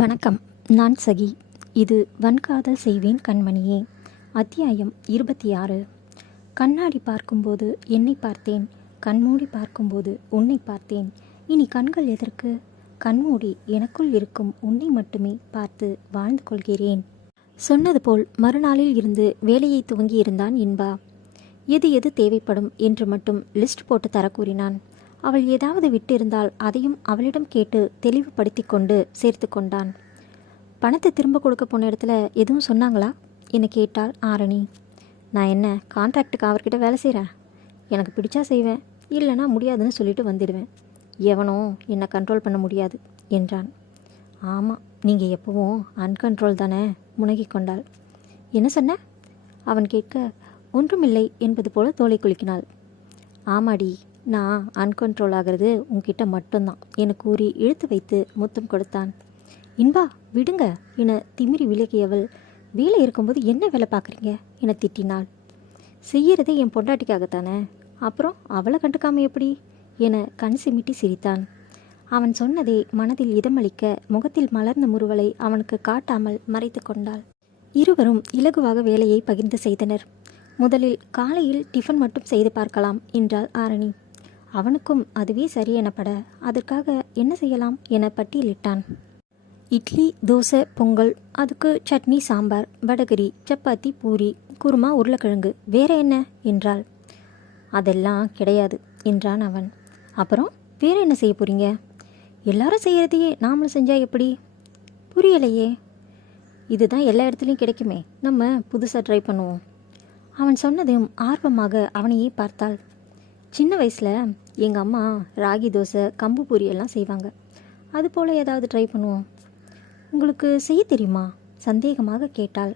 வணக்கம். நான் சகி. இது வன்காதல் செய்வேன் கண்மணியே. அத்தியாயம் 26. கண்ணாடி பார்க்கும்போது என்னை பார்த்தேன், கண்மூடி பார்க்கும்போது உன்னை பார்த்தேன். இனி கண்கள் எதற்கு? கண்மூடி எனக்குள் இருக்கும் உன்னை மட்டுமே பார்த்து வாழ்ந்து கொள்கிறேன். சொன்னது போல் மறுநாளில் இருந்து வேலையை துவங்கியிருந்தான் இன்பா. எது எது தேவைப்படும் என்று மட்டும் லிஸ்ட் போட்டு தர கூறினான். அவள் ஏதாவது விட்டிருந்தால் அதையும் அவளிடம் கேட்டு தெளிவுபடுத்தி கொண்டு சேர்த்து கொண்டான். பணத்தை திரும்ப கொடுக்க போன இடத்துல எதுவும் சொன்னாங்களா என கேட்டாள் ஆரணி. நான் என்ன கான்ட்ராக்டுக்கு அவர்கிட்ட வேலை செய்கிறேன்? எனக்கு பிடிச்சா செய்வேன், இல்லைனா முடியாதுன்னு சொல்லிட்டு வந்துடுவேன். எவனோ என்னை கண்ட்ரோல் பண்ண முடியாது என்றான். ஆமாம், நீங்கள் எப்பவும் அன்கண்ட்ரோல் தானே முனகி கொண்டாள். என்ன சொன்ன? அவன் கேட்க ஒன்றுமில்லை என்பது போல தோலை குலுக்கினாள். ஆமாடி, நான் அன்கண்ட்ரோல் ஆகிறது உன்கிட்ட மட்டும்தான் என கூறி இழுத்து வைத்து முத்தம் கொடுத்தான். இன்பா விடுங்க என திமிரி விலகியவள், வேலை இருக்கும்போது என்ன வேலை பார்க்குறீங்க என திட்டினாள். செய்யறதே என் பொண்டாட்டிக்காகத்தானே, அப்புறம் அவளை கண்டுக்காம எப்படி என கண் சிமிட்டி சிரித்தான். அவன் சொன்னதை மனதில் இதமளிக்க முகத்தில் மலர்ந்த முறுவலை அவனுக்கு காட்டாமல் மறைத்து கொண்டாள். இருவரும் இலகுவாக வேலையை பகிர்ந்து செய்தனர். முதலில் காலையில் டிஃபன் மட்டும் செய்து பார்க்கலாம் என்றாள் ஆரணி. அவனுக்கும் அதுவே சரி எனப்பட அதற்காக என்ன செய்யலாம் என பட்டியலிட்டான். இட்லி, தோசை, பொங்கல், அதுக்கு சட்னி, சாம்பார், வடகரி, சப்பாத்தி, பூரி, குருமா, உருளைக்கிழங்கு, வேற என்ன என்றாள். அதெல்லாம் கிடையாது என்றான் அவன். அப்புறம் வேற என்ன செய்ய போறீங்க? எல்லாரும் செய்யறதையே நாமளும் செஞ்சா எப்படி? புரியலையே. இதுதான் எல்லா இடத்துலையும் கிடைக்குமே, நம்ம புதுசாக ட்ரை பண்ணுவோம். அவன் சொன்னதும் ஆர்வமாக அவனையே பார்த்தாள். சின்ன வயசில் எங்கள் அம்மா ராகி தோசை, கம்பு பூரி எல்லாம் செய்வாங்க. அது போல் ஏதாவது ட்ரை பண்ணுவோம். உங்களுக்கு செய்ய தெரியுமா சந்தேகமாக கேட்டாள்.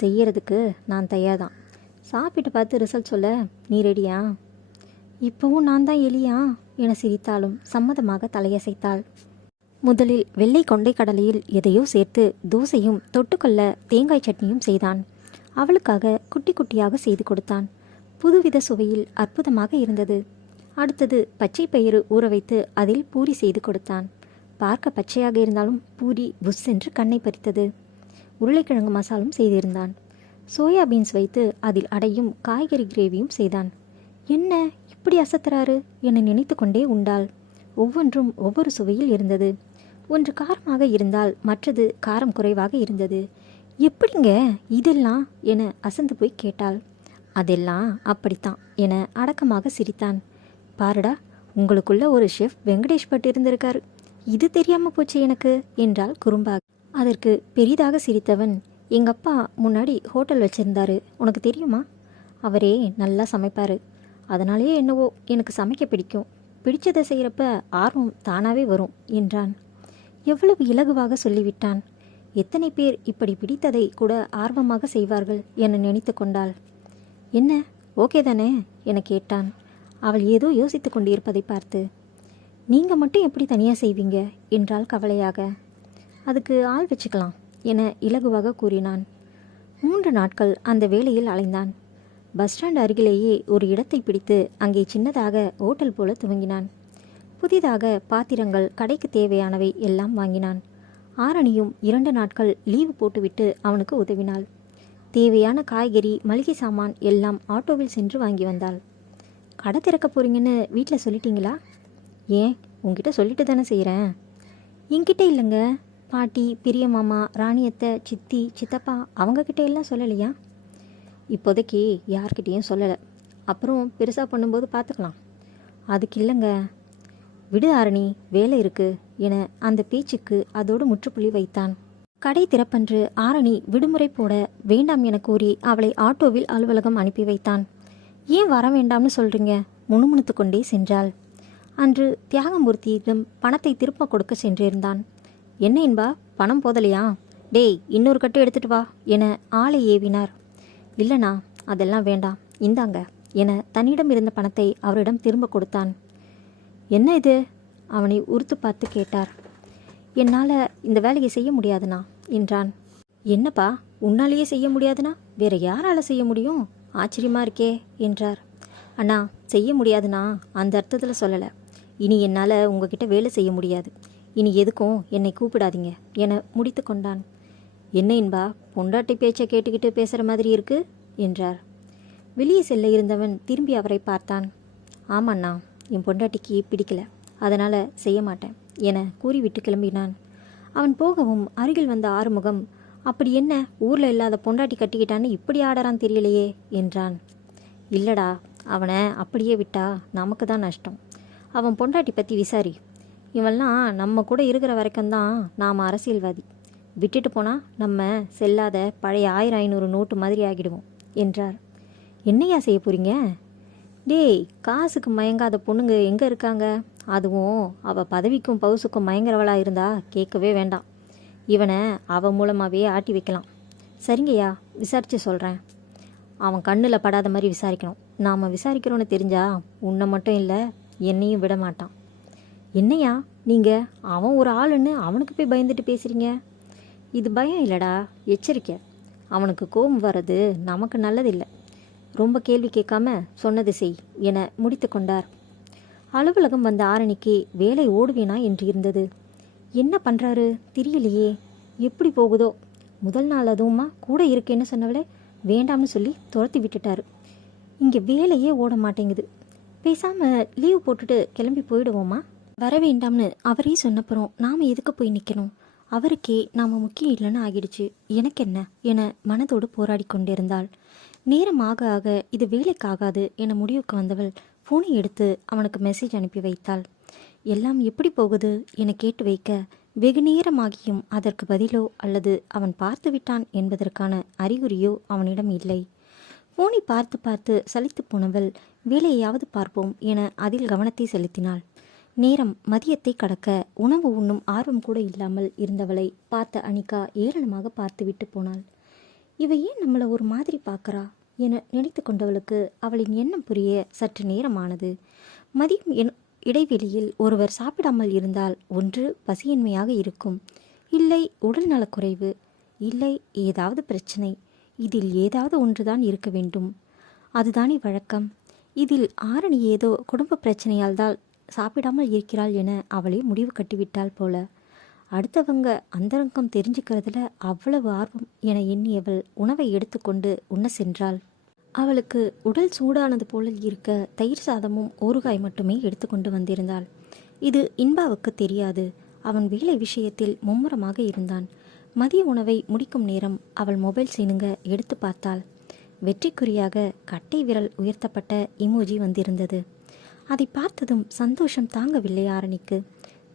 செய்யறதுக்கு நான் தயார் தான். சாப்பிட்டு பார்த்து ரிசல்ட் சொல்ல நீ ரெடியா? இப்போவும் நான் தான் எலியா என சிரித்தாலும் சம்மதமாக தலையசைத்தாள். முதலில் வெள்ளை கொண்டை கடலையில் எதையோ சேர்த்து தோசையும் தொட்டுக்கொள்ள தேங்காய் சட்னியும் செய்தான். அவளுக்காக குட்டி குட்டியாக செய்து கொடுத்தான். புதுவித சுவையில் அற்புதமாக இருந்தது. அடுத்தது பச்சை பயிறு ஊற வைத்து அதில் பூரி செய்து கொடுத்தான். பார்க்க பச்சையாக இருந்தாலும் பூரி புஷ் என்று கண்ணை பறித்தது. உருளைக்கிழங்கு மசாலும் செய்திருந்தான். சோயா பீன்ஸ் வைத்து அதில் அடையும் காய்கறி கிரேவியும் செய்தான். என்ன இப்படி அசத்துறாரு என நினைத்து கொண்டே உண்டாள். ஒவ்வொன்றும் ஒவ்வொரு சுவையில் இருந்தது. ஒன்று காரமாக இருந்தால் மற்றது காரம் குறைவாக இருந்தது. எப்படிங்க இதெல்லாம் என அசந்து போய் கேட்டாள். அதெல்லாம் அப்படித்தான் என அடக்கமாக சிரித்தான். பாருடா, உங்களுக்குள்ள ஒரு ஷெஃப் வெங்கடேஷ் பட் இருந்திருக்காரு, இது தெரியாம போச்சு எனக்கு என்றாள் குறும்பாக. அதற்கு பெரிதாக சிரித்தவன், எங்கப்பா முன்னாடி ஹோட்டல் வச்சிருந்தாரு, உனக்கு தெரியுமா? அவரே நல்லா சமைப்பாரு. அதனாலே என்னவோ எனக்கு சமைக்க பிடிக்கும். பிடிச்சதை செய்கிறப்ப ஆர்வம் தானாவே வரும் என்றான். எவ்வளவு இலகுவாக சொல்லிவிட்டான். எத்தனை பேர் இப்படி பிடித்ததை கூட ஆர்வமாக செய்வார்கள் என நினைத்து கொண்டாள். என்ன ஓகே தானே என கேட்டான். அவள் ஏதோ யோசித்து கொண்டிருப்பதை பார்த்து, நீங்கள் மட்டும் எப்படி தனியாக செய்வீங்க என்றாள் கவலையாக. அதுக்கு ஆள் வச்சுக்கலாம் என இலகுவாக கூறினான். 3 நாட்கள் அந்த வேலையில் அலைந்தான். பஸ் ஸ்டாண்ட் அருகிலேயே ஒரு இடத்தை பிடித்து அங்கே சின்னதாக ஹோட்டல் போல துவங்கினான். புதிதாக பாத்திரங்கள், கடைக்கு தேவையானவை எல்லாம் வாங்கினான். ஆரணியும் 2 நாட்கள் லீவு போட்டுவிட்டு அவனுக்கு உதவினாள். தேவையான காய்கறி, மளிகை சாமான் எல்லாம் ஆட்டோவில் சென்று வாங்கி வந்தாள். கடை திறக்க போறீங்கன்னு வீட்டில் சொல்லிட்டீங்களா? ஏன், உங்ககிட்ட சொல்லிட்டு தானே செய்கிறேன். என்கிட்ட இல்லைங்க, பாட்டி, பெரிய மாமா, ராணியத்தை, சித்தி, சித்தப்பா அவங்கக்கிட்ட எல்லாம் சொல்லலையா? இப்போதைக்கு யார்கிட்டையும் சொல்லலை. அப்புறம் பெருசாக பண்ணும்போது பார்த்துக்கலாம். அதுக்கு இல்லைங்க. விடு ஆரணி, வேலை இருக்கு என அந்த பேச்சுக்கு அதோடு முற்றுப்புள்ளி வைத்தான். கடை திறப்பன்று ஆரணி விடுமுறை போட வேண்டாம் என கூறி அவளை ஆட்டோவில் அலுவலகம் அனுப்பி வைத்தான். ஏன் வர வேண்டாம்னு சொல்றீங்க? முணுமுணுத்து கொண்டே சென்றாள். அன்று தியாகமூர்த்தியிடம் பணத்தை திருப்ப கொடுக்க சென்றிருந்தான். என்ன என்பா, பணம் போதலையா? டேய், இன்னொரு கட்டு எடுத்துட்டு வா என ஆளை ஏவினார். இல்லைண்ணா, அதெல்லாம் வேண்டாம், இந்தாங்க என தன்னிடம் இருந்த பணத்தை அவரிடம் திரும்ப கொடுத்தான். என்ன இது? அவனை உறுத்து பார்த்து கேட்டார். என்னால் இந்த வேலையை செய்ய முடியாதுண்ணா என்றான். என்னப்பா, உன்னாலேயே செய்ய முடியாதுண்ணா வேற யாரால செய்ய முடியும்? ஆச்சரியமா இருக்கே என்றார். அண்ணா, செய்ய முடியாதுண்ணா அந்த அர்த்தத்தில் சொல்லலை. இனி என்னால் உங்ககிட்ட வேலை செய்ய முடியாது. இனி எதுக்கும் என்னை கூப்பிடாதீங்க என முடித்து கொண்டான். என்ன இன்பா, பொண்டாட்டி பேச்சை கேட்டுக்கிட்டு பேசுகிற மாதிரி இருக்கு என்றார். வெளியே செல்ல இருந்தவன் திரும்பி அவரை பார்த்தான். ஆமாண்ணா, என் பொண்டாட்டிக்கு பிடிக்கல, அதனால் செய்ய மாட்டேன் என கூறிவிட்டு கிளம்பினான். அவன் போகவும் அருகில் வந்த ஆறுமுகம், அப்படி என்ன ஊரில் இல்லாத பொண்டாட்டி கட்டிக்கிட்டான்னு இப்படி ஆடறான் தெரியலையே என்றான். இல்லடா, அவனை அப்படியே விட்டா நமக்கு தான் நஷ்டம். அவன் பொண்டாட்டி பற்றி விசாரி. இவெல்லாம் நம்ம கூட இருக்கிற வரைக்கும்தான் நாம் அரசியல்வாதி. விட்டுட்டு போனால் நம்ம செல்லாத பழைய 1000-500 நோட்டு மாதிரி ஆகிடுவோம் என்றார். என்னையா செய்ய போகிறீங்க? டேய், காசுக்கு மயங்காத பொண்ணுங்க எங்கே இருக்காங்க? அதுவும் அவள் பதவிக்கும் பவுசுக்கும் மயங்குறவளாக இருந்தா கேட்கவே வேண்டாம். இவனை அவன் மூலமாகவே ஆட்டி வைக்கலாம். சரிங்கய்யா, விசாரித்து சொல்கிறேன். அவன் கண்ணில் படாத மாதிரி விசாரிக்கணும். நாம் விசாரிக்கிறோன்னு தெரிஞ்சா உன்னை மட்டும் இல்லை, என்னையும் விட மாட்டான். என்னையா நீங்கள் அவன் ஒரு ஆளுன்னு அவனுக்கு போய் பயந்துட்டு பேசுகிறீங்க? இது பயம் இல்லைடா, எச்சரிக்கை. அவனுக்கு கோபம் வர்றது நமக்கு நல்லதில்லை. ரொம்ப கேள்வி கேட்காம சொன்னது செய் என முடித்து கொண்டார். அலுவலகம் வந்த ஆரணிக்கு வேலை ஓடுவேனா என்று இருந்தது. என்ன பண்ணுறாரு தெரியலையே, எப்படி போகுதோ. முதல் நாள் அதுவுமா கூட இருக்கேன்னு சொன்னவளே வேண்டாம்னு சொல்லி துரத்தி விட்டுட்டாரு. இங்கே வேலையே ஓட மாட்டேங்குது. பேசாமல் லீவ் போட்டுட்டு கிளம்பி போயிடுவோமா? வர வேண்டாம்னு அவரே சொன்னப்புறம் நாம் எதுக்கு போய் நிற்கணும்? அவருக்கே நாம் முக்கியம் இல்லைன்னு ஆகிடுச்சு, எனக்கு என்ன என மனதோடு போராடி கொண்டிருந்தாள். நேரம் ஆக ஆக இது வேலைக்காகாது என முடிவுக்கு வந்தவள் ஃபோனை எடுத்து அவனுக்கு மெசேஜ் அனுப்பி வைத்தாள். எல்லாம் எப்படி போகுது என கேட்டு வைக்க வெகு நேரமாகியும் அதற்கு பதிலோ அல்லது அவன் பார்த்து விட்டான் என்பதற்கான அறிகுறியோ அவனிடம் இல்லை. ஃபோனை பார்த்து பார்த்து சலித்து போனவள் வேலையாவது பார்ப்போம் என அதில் கவனத்தை செலுத்தினாள். நேரம் மதியத்தை கடக்க உணவு உண்ணும் ஆர்வம் கூட இல்லாமல் இருந்தவளை பார்த்த அனிகா ஏளனமாக பார்த்துவிட்டு போனாள். இவ ஏன் நம்மளை ஒரு மாதிரி பார்க்கறா என நினைத்து கொண்டவளுக்கு அவளின் எண்ணம் புரிய சற்று நேரமானது. மதியம் இடைவெளியில் ஒருவர் சாப்பிடாமல் இருந்தால் ஒன்று பசியின்மையாக இருக்கும், இல்லை உடல் நலக்குறைவு, இல்லை ஏதாவது பிரச்சனை. இதில் ஏதாவது ஒன்றுதான் இருக்க வேண்டும். அதுதானே வழக்கம். இதில் ஆரணி ஏதோ குடும்ப பிரச்சனையால் தான் சாப்பிடாமல் இருக்கிறாள் என அவளே முடிவு கட்டிவிட்டாள் போல. அடுத்தவங்க அந்தரங்கம் தெரிஞ்சுக்கிறதுல அவ்வளவு ஆர்வம் என எண்ணியவள் உணவை எடுத்துக்கொண்டு உண்ண சென்றாள். அவளுக்கு உடல் சூடானது போல இருக்க தயிர் சாதமும் ஊறுகாய் மட்டுமே எடுத்துக்கொண்டு வந்திருந்தாள். இது இன்பாவுக்கு தெரியாது. அவன் வேலை விஷயத்தில் மும்முரமாக இருந்தான். மதிய உணவை முடிக்கும் நேரம் அவள் மொபைல் சீனுங்க எடுத்து பார்த்தாள். வெற்றிக்குறியாக கட்டை விரல் உயர்த்தப்பட்ட இமோஜி வந்திருந்தது. அதை பார்த்ததும் சந்தோஷம் தாங்கவில்லை ஆரணிக்கு.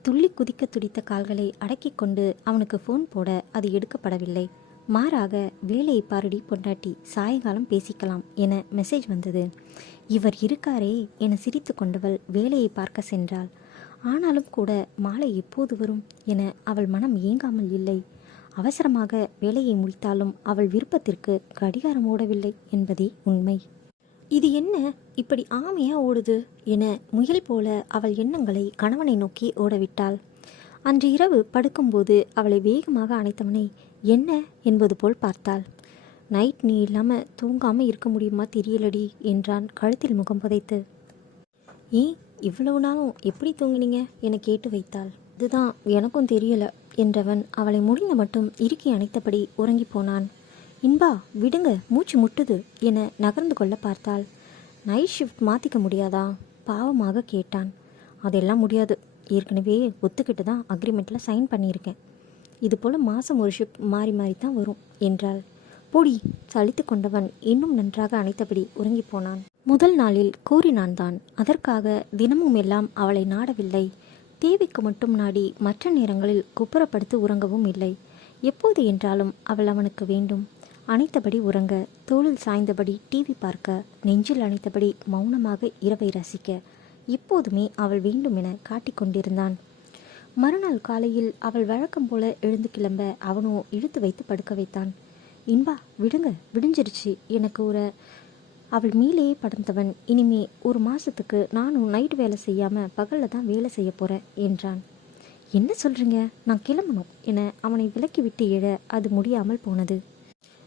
துள்ளி குதிக்க துடித்த கால்களை அடக்கி கொண்டு அவனுக்கு ஃபோன் போட அது எடுக்கப்படவில்லை. மாறாக வேலையை பாருடி பொண்டாட்டி, சாயங்காலம் பேசிக்கலாம் என மெசேஜ் வந்தது. இவர் இருக்காரே என சிரித்து கொண்டவள் வேலையை பார்க்க சென்றாள். ஆனாலும் கூட மாலை எப்போது வரும் என அவள் மனம் ஏங்காமல் இல்லை. அவசரமாக வேலையை முடித்தாலும் அவள் விருப்பத்திற்கு கடிகாரம் ஓடவில்லை என்பதே உண்மை. இது என்ன இப்படி ஆமையா ஓடுது என முயல் போல அவள் எண்ணங்களை கணவனை நோக்கி ஓடவிட்டாள். அன்று இரவு படுக்கும்போது அவளை வேகமாக அணைத்தவனை என்ன என்பது போல் பார்த்தாள். நைட் நீ இல்லாமல் தூங்காமல் இருக்க முடியுமா தெரியலடி என்றான் கழுத்தில் முகம் புதைத்து. ஏன் இவ்வளவு நாளும் எப்படி தூங்கினீங்க என கேட்டு வைத்தாள். இதுதான் எனக்கும் தெரியல என்றவன் அவளை முடிந்த மட்டும் இறுக்கி அணைத்தபடி உறங்கி போனான். இன்பா விடுங்க, மூச்சு முட்டுது என நகர்ந்து கொள்ள பார்த்தாள். நைட் ஷிஃப்ட் மாற்றிக்க முடியாதா பாவமாக கேட்டான். அதெல்லாம் முடியாது, ஏற்கனவே ஒத்துக்கிட்டு தான் அக்ரிமெண்ட்டில் சைன் பண்ணியிருக்கேன். இது போல் மாதம் ஒரு ஷிஃப்ட் மாறி மாறி தான் வரும் என்றாள். பொடி சலித்து கொண்டவன் இன்னும் நன்றாக அணைத்தபடி உறங்கி போனான். முதல் நாளில் கூறினான் தான். அதற்காக தினமும் எல்லாம் அவளை நாடவில்லை. தேவைக்கு மட்டும் நாடி மற்ற நேரங்களில் குப்புறப்படுத்தி உறங்கவும் இல்லை. எப்போது என்றாலும் அவள் அவனுக்கு வேண்டும். அணைத்தபடி உறங்க, தோளில் சாய்ந்தபடி டிவி பார்க்க, நெஞ்சில் அணைத்தபடி மௌனமாக இரவை ரசிக்க எப்போதுமே அவள் வேண்டும் என காட்டிக்கொண்டிருந்தான். மறுநாள் காலையில் அவள் வழக்கம் போல எழுந்து கிளம்ப அவனோ இழுத்து வைத்து படுக்க வைத்தான். இன்பா விடுங்க, விடிஞ்சிருச்சு எனக்கு ஒரு அவள் மீலேயே படர்ந்தவன். இனிமே ஒரு மாதத்துக்கு நானும் நைட் வேலை செய்யாமல் பகலில் தான் வேலை செய்ய போகிறேன் என்றான். என்ன சொல்கிறீங்க, நான் கிளம்பணும் என அவனை விலக்கி விட்டு எழ அது முடியாமல் போனது.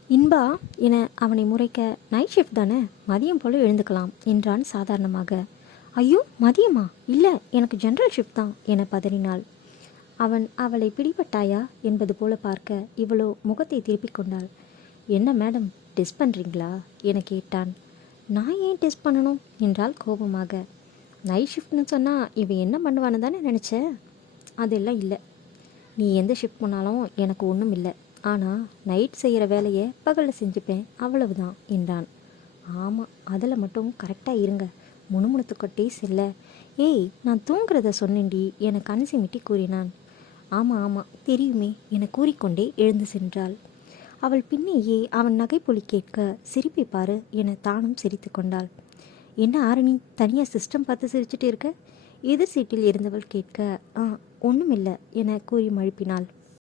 இன்பா என அவனை முறைக்க, நைட் ஷிஃப்ட் தானே, மதியம் போல் எழுந்துக்கலாம் என்றான் சாதாரணமாக. ஐயோ மதியமா? இல்லை எனக்கு ஜென்ரல் ஷிஃப்ட் தான் என பதறினாள். அவன் அவளை பிடிபட்டாயா என்பது போல பார்க்க இவளோ முகத்தை திருப்பிக் கொண்டாள். என்ன மேடம், டெஸ்ட் பண்ணுறீங்களா என கேட்டான். நான் ஏன் டெஸ்ட் பண்ணணும் என்றால் கோபமாக. நைட் ஷிஃப்ட்னு சொன்னால் இவன் என்ன பண்ணுவான்னு தானே நினச்சேன். அதெல்லாம் இல்லை. நீ எந்த ஷிஃப்ட் பண்ணாலும் எனக்கு ஒன்றும் இல்லை. ஆனால் நைட் செய்கிற வேலையை பகலில் செஞ்சுப்பேன், அவ்வளவுதான் என்றான். ஆமாம், அதில் மட்டும் கரெக்டாக இருங்க முணுமுணுத்துக்கொட்டே செல்ல. ஏய், நான் தூங்குறத சொன்னேன்டி என கண் சிமிட்டி கூறினான். ஆமாம் ஆமாம் தெரியுமே என கூறிக்கொண்டே எழுந்து சென்றாள். அவள் பின்னேயே அவன் நகைப்பொலி கேட்க சிரிப்பை பாரு என தானும் சிரித்து கொண்டாள். என்ன ஆரணி, தனியாக சிஸ்டம் பார்த்து சிரிச்சுட்டு இருக்க? எதிர் சீட்டில் இருந்தவள் கேட்க ஒன்றுமில்லை என கூறி மழுப்பினாள்.